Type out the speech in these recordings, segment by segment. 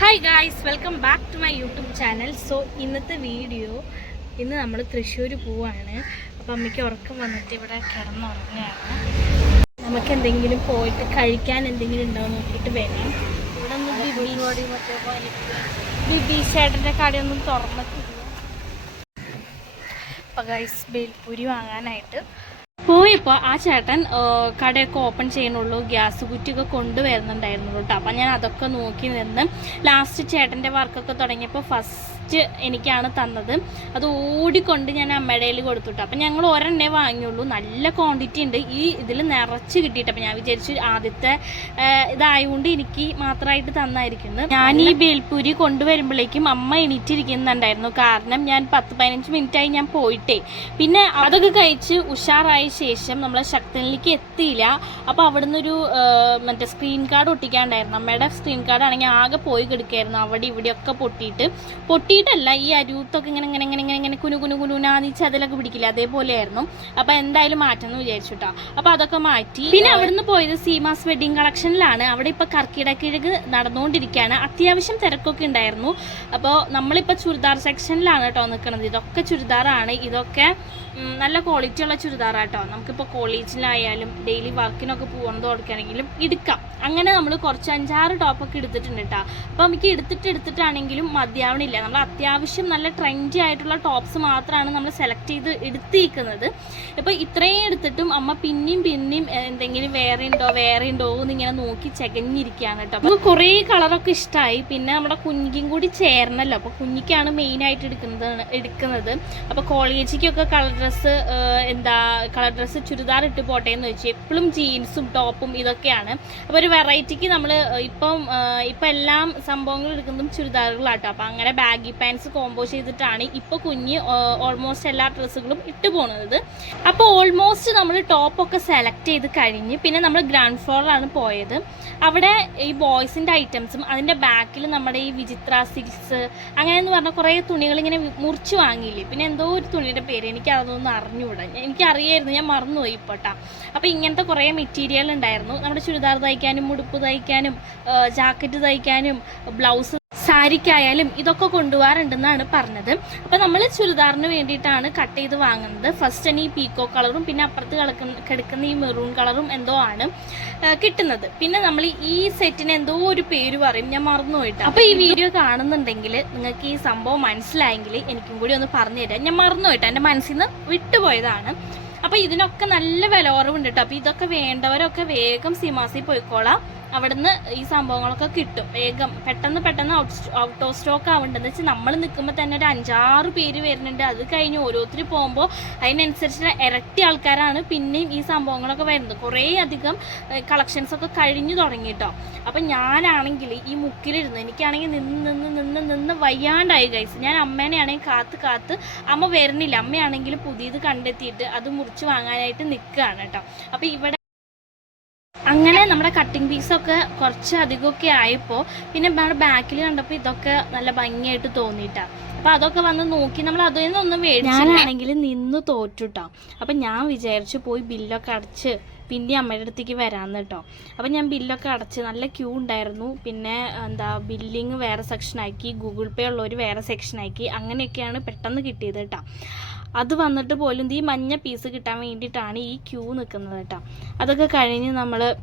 Hi guys welcome back to my YouTube channel so ഇന്നത്തെ video ഇന്ന് നമ്മൾ തൃശ്ശൂർ പോവാണ്. അപ്പം അമ്മയ്ക്ക് ഉറക്കം വന്നിട്ട് ഇവിടെ കിടന്നുറങ്ങുകയാണ്. നമുക്ക് എന്തെങ്കിലും പോയിട്ട് കഴിക്കാൻ എന്തെങ്കിലും ഉണ്ടോ നോക്കിയിട്ട് വരാം. ഇവിടെ ഒന്ന് ബിബി ബിബി ചേട്ടന്റെ കടയൊന്നും തുറന്നിട്ടില്ല. അപ്പം ഗൈസ് ബേൽപ്പൂരി വാങ്ങാനായിട്ട് പോയപ്പോൾ ആ ചേട്ടൻ കടയൊക്കെ ഓപ്പൺ ചെയ്യണുള്ളൂ ഗ്യാസ് കുറ്റിയൊക്കെ കൊണ്ടുവരുന്നുണ്ടായിരുന്നു കേട്ടോ. അപ്പം ഞാൻ അതൊക്കെ നോക്കി നിന്ന് ലാസ്റ്റ് ചേട്ടന്റെ വർക്കൊക്കെ തുടങ്ങിയപ്പോൾ ഫസ്റ്റ് എനിക്കാണ് തന്നത്. അത് ഓടിക്കൊണ്ട് ഞാൻ അമ്മയുടെ കയ്യിൽ കൊടുത്തു അപ്പം ഞങ്ങൾ ഒരെണ്ണേ വാങ്ങിയുള്ളൂ. നല്ല ക്വാണ്ടിറ്റി ഉണ്ട്. ഈ ഇതിൽ നിറച്ച് കിട്ടിയിട്ട് അപ്പം ഞാൻ വിചാരിച്ചു ആദ്യത്തെ ഇതായതുകൊണ്ട് എനിക്ക് മാത്രമായിട്ട് തന്നായിരിക്കുന്നു. ഞാൻ ഈ ബേൽപൂരി കൊണ്ടുവരുമ്പോഴേക്കും അമ്മ എണീറ്റിരിക്കുന്നുണ്ടായിരുന്നു. കാരണം ഞാൻ പത്ത് പതിനഞ്ച് മിനിറ്റായി ഞാൻ പോയിട്ടേ. പിന്നെ അതൊക്കെ കഴിച്ച് ഉഷാറായ ശേഷം നമ്മളെ ശക്തനിലേക്ക് എത്തിയില്ല. അപ്പോൾ അവിടുന്ന് ഒരു മറ്റേ സ്ക്രീൻ കാർഡ് ഒട്ടിക്കാണ്ടായിരുന്നു. അമ്മയുടെ സ്ക്രീൻ കാർഡ് ആണെങ്കിൽ ആകെ പോയി കിടക്കായിരുന്നു അവിടെ ഇവിടെയൊക്കെ പൊട്ടിയിട്ട്. പൊട്ടിയിട്ടല്ല ഈ അരൂത്തൊക്കെ ഇങ്ങനെ ഇങ്ങനെ ഇങ്ങനെ ഇങ്ങനെ ഇങ്ങനെ കുനു കുനു കുനുനാന്ന് ഈ ചതിലൊക്കെ പിടിക്കില്ല? അതേപോലെയായിരുന്നു. അപ്പോൾ എന്തായാലും മാറ്റം എന്ന് വിചാരിച്ചു കേട്ടോ അപ്പോൾ അതൊക്കെ മാറ്റി. പിന്നെ അവിടുന്ന് പോയത് സീമാസ് വെഡിങ് കളക്ഷനിലാണ്. അവിടെ ഇപ്പോൾ കർക്കിടക്കിഴക് നടന്നുകൊണ്ടിരിക്കുകയാണ്. അത്യാവശ്യം തിരക്കൊക്കെ ഉണ്ടായിരുന്നു. അപ്പോൾ നമ്മളിപ്പോ ചുരിദാർ സെക്ഷനിലാണ് കേട്ടോ നിൽക്കുന്നത് ഇതൊക്കെ ചുരിദാറാണ്. ഇതൊക്കെ നല്ല ക്വാളിറ്റി ഉള്ള ചുരിദാറാട്ടോ നമുക്കിപ്പോൾ കോളേജിലായാലും ഡെയിലി വർക്കിനൊക്കെ പോകുന്നത് കൊടുക്കുകയാണെങ്കിലും എടുക്കാം. അങ്ങനെ നമ്മൾ കുറച്ച് അഞ്ചാറ് ടോപ്പൊക്കെ എടുത്തിട്ടുണ്ട് കേട്ടോ അപ്പോൾ നമുക്ക് എടുത്തിട്ട് എടുത്തിട്ടാണെങ്കിലും മതിയാവണില്ല. നമ്മൾ അത്യാവശ്യം നല്ല ട്രെൻഡി ആയിട്ടുള്ള ടോപ്സ് മാത്രമാണ് നമ്മൾ സെലക്ട് ചെയ്ത് എടുത്തിരിക്കുന്നത്. ഇപ്പോൾ ഇത്രയും എടുത്തിട്ടും അമ്മ പിന്നെയും പിന്നെയും എന്തെങ്കിലും വേറെ ഉണ്ടോ വേറെ ഉണ്ടോ എന്ന് ഇങ്ങനെ നോക്കി ചകഞ്ഞിരിക്കുകയാണ് കേട്ടോ. അപ്പോൾ കുറേ കളറൊക്കെ ഇഷ്ടമായി പിന്നെ നമ്മുടെ കുഞ്ഞിക്കും കൂടി ചേരണല്ലോ. അപ്പോൾ കുഞ്ഞിക്കാണ് മെയിനായിട്ട് എടുക്കുന്നത് എടുക്കുന്നത്. അപ്പോൾ കോളേജിക്കൊക്കെ കളർ ഡ്രസ്സ് എന്താ കളർ ഡ്രസ്സ് ചുരിദാർ ഇട്ട് പോട്ടെ എന്ന് വെച്ചു. എപ്പോഴും ജീൻസും ടോപ്പും ഇതൊക്കെയാണ്. അപ്പോൾ ഒരു വെറൈറ്റിക്ക് നമ്മൾ ഇപ്പം ഇപ്പം എല്ലാം സംഭവങ്ങൾ എടുക്കുന്നതും ചുരിദാറുകളാട്ടോ. അപ്പോൾ അങ്ങനെ ബാഗി പാൻസ് കോംബോ ചെയ്തിട്ടാണ് ഇപ്പോൾ കുഞ്ഞ് ഓൾമോസ്റ്റ് എല്ലാ ഡ്രസ്സുകളും ഇട്ട് പോകുന്നത് അപ്പോൾ ഓൾമോസ്റ്റ് നമ്മൾ ടോപ്പൊക്കെ സെലക്ട് ചെയ്ത് കഴിഞ്ഞ് പിന്നെ നമ്മൾ ഗ്രൗണ്ട് ഫ്ലോറിലാണ് പോയത്. അവിടെ ഈ ബോയ്സിന്റെ ഐറ്റംസും അതിന്റെ ബാക്കിൽ നമ്മുടെ ഈ വിചിത്ര സിൽക്സ് അങ്ങനെയെന്ന് പറഞ്ഞാൽ കുറേ തുണികൾ ഇങ്ങനെ മുറിച്ച് വാങ്ങിയില്ലേ? പിന്നെ എന്തോ ഒരു തുണിയുടെ പേര് എനിക്ക് അതൊന്നും അറിഞ്ഞുകൂടാ എനിക്ക് അറിയായിരുന്നു ഞാൻ മറന്നുപോയി ഇപ്പോട്ടാ അപ്പോൾ ഇങ്ങനത്തെ കുറേ മെറ്റീരിയൽ ഉണ്ടായിരുന്നു. നമ്മുടെ ചുരിദാർ തയ്ക്കാനും മുടുപ്പ് തയ്ക്കാനും ജാക്കറ്റ് തയ്ക്കാനും ബ്ലൗസ് സാരിക്കായാലും ഇതൊക്കെ കൊണ്ടുപോകാറുണ്ടെന്നാണ് പറഞ്ഞത്. അപ്പോൾ നമ്മൾ ചുരിദാറിന് വേണ്ടിയിട്ടാണ് കട്ട് ചെയ്ത് വാങ്ങുന്നത്. ഫസ്റ്റ് തന്നെ ഈ പീക്കോ കളറും പിന്നെ അപ്പുറത്ത് കിടക്കുന്ന കിടക്കുന്ന ഈ മെറൂൺ കളറും എന്തോ ആണ് കിട്ടുന്നത്. പിന്നെ നമ്മൾ ഈ സെറ്റിന് എന്തോ ഒരു പേര് പറയും. ഞാൻ മറന്നുപോയിട്ട് അപ്പോൾ ഈ വീഡിയോ കാണുന്നുണ്ടെങ്കിൽ നിങ്ങൾക്ക് ഈ സംഭവം മനസ്സിലായെങ്കിൽ എനിക്കും കൂടി ഒന്ന് പറഞ്ഞു തരാം. ഞാൻ മറന്നുപോയിട്ട് എന്റെ മനസ്സിൽ നിന്ന് വിട്ടുപോയതാണ്. അപ്പോൾ ഇതിനൊക്കെ നല്ല വില കുറവുണ്ട് കേട്ടോ അപ്പോൾ ഇതൊക്കെ വേണ്ടവരൊക്കെ വേഗം സിമാസിൽ പോയിക്കോളാം. അവിടുന്ന് ഈ സംഭവങ്ങളൊക്കെ കിട്ടും. വേഗം പെട്ടെന്ന് പെട്ടെന്ന് ഔട്ട് ഓഫ് സ്റ്റോക്ക് ആവേണ്ടതെന്ന് വെച്ചാൽ നമ്മൾ നിൽക്കുമ്പോൾ തന്നെ ഒരു അഞ്ചാറ് പേര് വരുന്നുണ്ട്. അത് കഴിഞ്ഞ് ഓരോരുത്തർ പോകുമ്പോൾ അതിനനുസരിച്ച് ഇരട്ടി ആൾക്കാരാണ് പിന്നെയും ഈ സംഭവങ്ങളൊക്കെ വരുന്നത്. കുറേ അധികം കളക്ഷൻസ് ഒക്കെ കഴിഞ്ഞു തുടങ്ങി കേട്ടോ അപ്പം ഞാനാണെങ്കിൽ ഈ മുക്കിലിരുന്ന് എനിക്കാണെങ്കിൽ നിന്ന് നിന്ന് നിന്ന് നിന്ന് വയ്യാണ്ടായി ഗൈസ് ഞാൻ അമ്മേനെയാണെങ്കിൽ കാത്ത് കാത്ത് അമ്മ വരുന്നില്ല. അമ്മയാണെങ്കിൽ പുതിയത് കണ്ടെത്തിയിട്ട് അത് മുറിച്ച് വാങ്ങാനായിട്ട് നിൽക്കുകയാണ് കേട്ടോ അപ്പോൾ ഇവിടെ അങ്ങനെ നമ്മുടെ കട്ടിങ് പീസൊക്കെ കുറച്ച് അധികമൊക്കെ ആയപ്പോൾ പിന്നെ നമ്മുടെ ബാക്കിൽ കണ്ടപ്പോൾ ഇതൊക്കെ നല്ല ഭംഗിയായിട്ട് തോന്നിയിട്ടാ. അപ്പോൾ അതൊക്കെ വന്ന് നോക്കി നമ്മൾ അതിൽ നിന്നൊന്നും മേടിച്ചു നിന്ന് തോറ്റുട്ടോ. അപ്പം ഞാൻ വിചാരിച്ചു പോയി ബില്ലൊക്കെ അടച്ച് പിന്നെ അമ്മയുടെ അടുത്തേക്ക് വരാമെന്ന് കേട്ടോ അപ്പം ഞാൻ ബില്ലൊക്കെ അടച്ച് നല്ല ക്യൂ ഉണ്ടായിരുന്നു. പിന്നെ എന്താ ബില്ലിങ് വേറെ സെക്ഷനാക്കി ഗൂഗിൾ പേ ഉള്ളവർ വേറെ സെക്ഷനാക്കി അങ്ങനെയൊക്കെയാണ് പെട്ടെന്ന് കിട്ടിയത് കേട്ടോ അത് വന്നിട്ട് പോലും ഈ മഞ്ഞ പീസ് കിട്ടാൻ വേണ്ടിയിട്ടാണ് ഈ ക്യൂ നിൽക്കുന്നത് കേട്ടോ. അതൊക്കെ കഴിഞ്ഞ് നമ്മൾ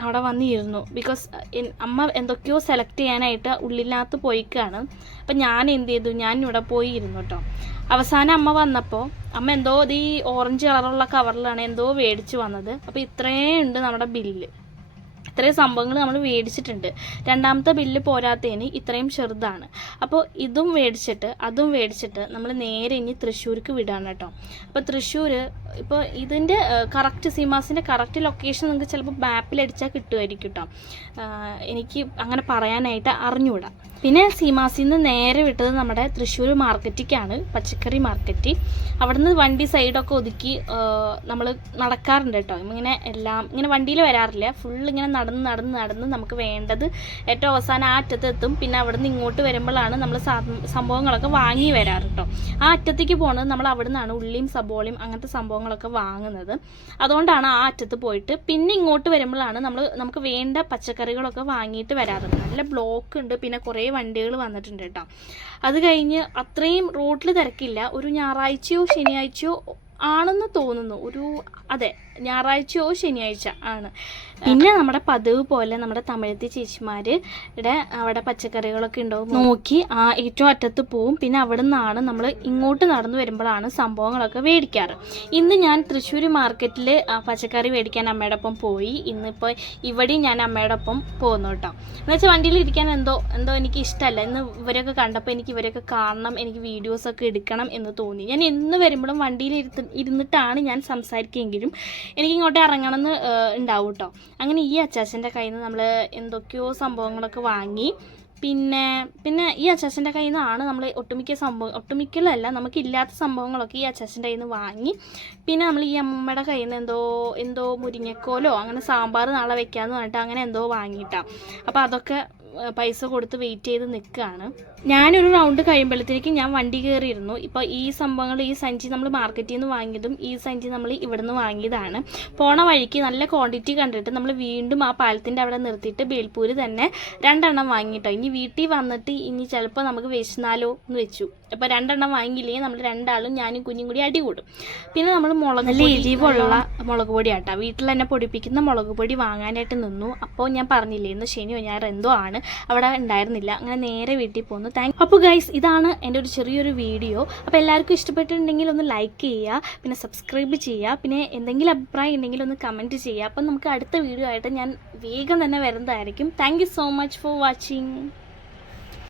അവിടെ വന്നിരുന്നു. ബിക്കോസ് അമ്മ എന്തൊക്കെയോ സെലക്ട് ചെയ്യാനായിട്ട് ഉള്ളിനകത്ത് പോയിക്കാണ്. അപ്പം ഞാൻ എന്ത് ചെയ്തു? ഞാൻ ഇവിടെ പോയി ഇരുന്നു കേട്ടോ. അവസാനം അമ്മ വന്നപ്പോൾ അമ്മ എന്തോ ഈ ഓറഞ്ച് കളറുള്ള കവറിലാണ് എന്തോ മേടിച്ച് വന്നത്. അപ്പോൾ ഇത്രയും ഉണ്ട് നമ്മുടെ ബില്ല് ഇത്രയും സംഭവങ്ങൾ നമ്മൾ മേടിച്ചിട്ടുണ്ട്. രണ്ടാമത്തെ ബില്ല് പോരാത്തതിന് ഇത്രയും ചെറുതാണ്. അപ്പോൾ ഇതും മേടിച്ചിട്ട് അതും മേടിച്ചിട്ട് നമ്മൾ നേരെ ഇനി തൃശ്ശൂർക്ക് വിടാണ് കേട്ടോ. അപ്പോൾ തൃശ്ശൂർ ഇപ്പോൾ ഇതിന്റെ കറക്റ്റ് സീമാസിന്റെ കറക്റ്റ് ലൊക്കേഷൻ നിങ്ങൾക്ക് ചിലപ്പോൾ മാപ്പിൽ അടിച്ചാൽ കിട്ടുമായിരിക്കും കേട്ടോ. എനിക്ക് അങ്ങനെ പറയാനായിട്ട് അറിഞ്ഞുകൂടാ. പിന്നെ സീമാസിൽ നിന്ന് നേരെ വിട്ടത് നമ്മുടെ തൃശ്ശൂർ മാർക്കറ്റിക്കാണ് പച്ചക്കറി മാർക്കറ്റ്. അവിടുന്ന് വണ്ടി സൈഡൊക്കെ ഒതുക്കി നമ്മൾ നടക്കാറുണ്ട് കേട്ടോ. ഇങ്ങനെ എല്ലാം ഇങ്ങനെ വണ്ടിയിൽ വരാറില്ല. ഫുൾ ഇങ്ങനെ നടന്ന് നടന്ന് നടന്ന് നമുക്ക് വേണ്ടത് ഏറ്റവും അവസാനം ആ അറ്റത്ത് എത്തും. പിന്നെ അവിടുന്ന് ഇങ്ങോട്ട് വരുമ്പോഴാണ് നമ്മൾ സംഭവങ്ങളൊക്കെ വാങ്ങി വരാറ് കേട്ടോ. ആ അറ്റത്തേക്ക് പോകുന്നത് നമ്മൾ അവിടെ നിന്നാണ് ഉള്ളിയും സബോളയും അങ്ങനത്തെ സംഭവങ്ങളൊക്കെ വാങ്ങുന്നത്. അതുകൊണ്ടാണ് ആ അറ്റത്ത് പോയിട്ട് പിന്നെ ഇങ്ങോട്ട് വരുമ്പോഴാണ് നമ്മൾ നമുക്ക് വേണ്ട പച്ചക്കറികളൊക്കെ വാങ്ങിയിട്ട് വരാറ്. നല്ല ബ്ലോക്ക് ഉണ്ട്. പിന്നെ കുറേ വണ്ടികൾ വന്നിട്ടുണ്ട് കേട്ടോ. അത് കഴിഞ്ഞ് അത്രയും റോഡിൽ തിരക്കില്ല. ഒരു ഞായറാഴ്ചയോ ശനിയാഴ്ചയോ ആണെന്ന് തോന്നുന്നു. ഒരു അതെ ഞായറാഴ്ചയോ ശനിയാഴ്ച ആണ്. പിന്നെ നമ്മുടെ പതിവ് പോലെ നമ്മുടെ തമിഴത്തി ചേച്ചിമാരുടെ അവിടെ പച്ചക്കറികളൊക്കെ ഉണ്ടാവും. നോക്കി ആ ഏറ്റവും അറ്റത്ത് പോവും. പിന്നെ അവിടെ നിന്നാണ് നമ്മൾ ഇങ്ങോട്ട് നടന്നു വരുമ്പോഴാണ് സംഭവങ്ങളൊക്കെ മേടിക്കാറ് ഇന്ന് ഞാൻ തൃശ്ശൂർ മാർക്കറ്റിൽ പച്ചക്കറി മേടിക്കാൻ അമ്മയുടെ ഒപ്പം പോയി. ഇന്നിപ്പോൾ ഇവിടെയും ഞാൻ അമ്മയുടെ ഒപ്പം പോകുന്നു കേട്ടോ എന്ന് വെച്ചാൽ വണ്ടിയിൽ ഇരിക്കാൻ എന്തോ എന്തോ എനിക്ക് ഇഷ്ടമല്ല ഇന്ന് ഇവരൊക്കെ കണ്ടപ്പോൾ എനിക്ക് ഇവരൊക്കെ കാണണം എനിക്ക് വീഡിയോസൊക്കെ എടുക്കണം എന്ന് തോന്നി. ഞാൻ എന്ന് വരുമ്പോഴും വണ്ടിയിൽ ഇരുത്ത് ഇരുന്നിട്ടാണ് ഞാൻ സംസാരിക്കുമെങ്കിലും എനിക്ക് ഇങ്ങോട്ട് ഇറങ്ങണമെന്ന് ഉണ്ടാവും കേട്ടോ അങ്ങനെ ഈ അച്ചാച്ചന്റെ കയ്യിൽ നിന്ന് നമ്മൾ എന്തൊക്കെയോ സംഭവങ്ങളൊക്കെ വാങ്ങി. പിന്നെ പിന്നെ ഈ അച്ചാച്ചന്റെ കയ്യിൽ നിന്നാണ് നമ്മൾ ഒട്ടുമിക്ക സംഭവം ഒട്ടുമിക്കലല്ല നമുക്കില്ലാത്ത സംഭവങ്ങളൊക്കെ ഈ അച്ചാച്ചന്റെ കയ്യിൽ നിന്ന് വാങ്ങി. പിന്നെ നമ്മൾ ഈ അമ്മയുടെ കയ്യിൽ നിന്ന് എന്തോ എന്തോ മുരിങ്ങക്കോലോ അങ്ങനെ സാമ്പാർ നാളെ വെക്കാമെന്ന് പറഞ്ഞിട്ട് അങ്ങനെ എന്തോ വാങ്ങിയിട്ടാണ് അപ്പോൾ അതൊക്കെ പൈസ കൊടുത്ത് വെയിറ്റ് ചെയ്ത് നിൽക്കുകയാണ് ഞാനൊരു റൗണ്ട് കഴിയുമ്പോഴത്തേക്കും ഞാൻ വണ്ടി കയറിയിരുന്നു ഇപ്പോൾ ഈ സംഭവങ്ങൾ ഈ സഞ്ചി നമ്മൾ മാർക്കറ്റിൽ നിന്ന് വാങ്ങിയതും ഈ സഞ്ചി നമ്മൾ ഇവിടെ നിന്ന് വാങ്ങിയതാണ്. പോണ വഴിക്ക് നല്ല ക്വാണ്ടിറ്റി കണ്ടിട്ട് നമ്മൾ വീണ്ടും ആ പാലത്തിന്റെ അവിടെ നിർത്തിയിട്ട് ബേൽപൂര് തന്നെ രണ്ടെണ്ണം വാങ്ങിയിട്ടോ ഇനി വീട്ടിൽ വന്നിട്ട് ഇനി ചിലപ്പോൾ നമുക്ക് വിശന്നാലോ എന്ന് വെച്ചു. അപ്പോൾ രണ്ടെണ്ണം വാങ്ങിയില്ലെങ്കിൽ നമ്മൾ രണ്ടാളും ഞാനും കുഞ്ഞും കൂടി അടി കൂടും. പിന്നെ നമ്മൾ മുളക് നല്ല എരിവുള്ള മുളക് പൊടി ആട്ടോ വീട്ടിൽ തന്നെ പൊടിപ്പിക്കുന്ന മുളക് പൊടി വാങ്ങാനായിട്ട് നിന്നു. അപ്പോൾ ഞാൻ പറഞ്ഞില്ലേ ഇന്ന് ശനിയോ ഞാൻ എന്തോ ആണ്. അവിടെ ഉണ്ടായിരുന്നില്ല. അങ്ങനെ നേരെ വീട്ടിൽ പോന്നു. താങ്ക് അപ്പോൾ ഗൈസ് ഇതാണ് എന്റെ ഒരു ചെറിയൊരു വീഡിയോ. അപ്പോൾ എല്ലാവർക്കും ഇഷ്ടപ്പെട്ടിട്ടുണ്ടെങ്കിൽ ഒന്ന് ലൈക്ക് ചെയ്യുക പിന്നെ സബ്സ്ക്രൈബ് ചെയ്യുക പിന്നെ എന്തെങ്കിലും അഭിപ്രായം ഉണ്ടെങ്കിൽ ഒന്ന് കമന്റ് ചെയ്യുക. അപ്പം നമുക്ക് അടുത്ത വീഡിയോ ആയിട്ട് ഞാൻ വേഗം തന്നെ വരുന്നതായിരിക്കും. Thank so much for watching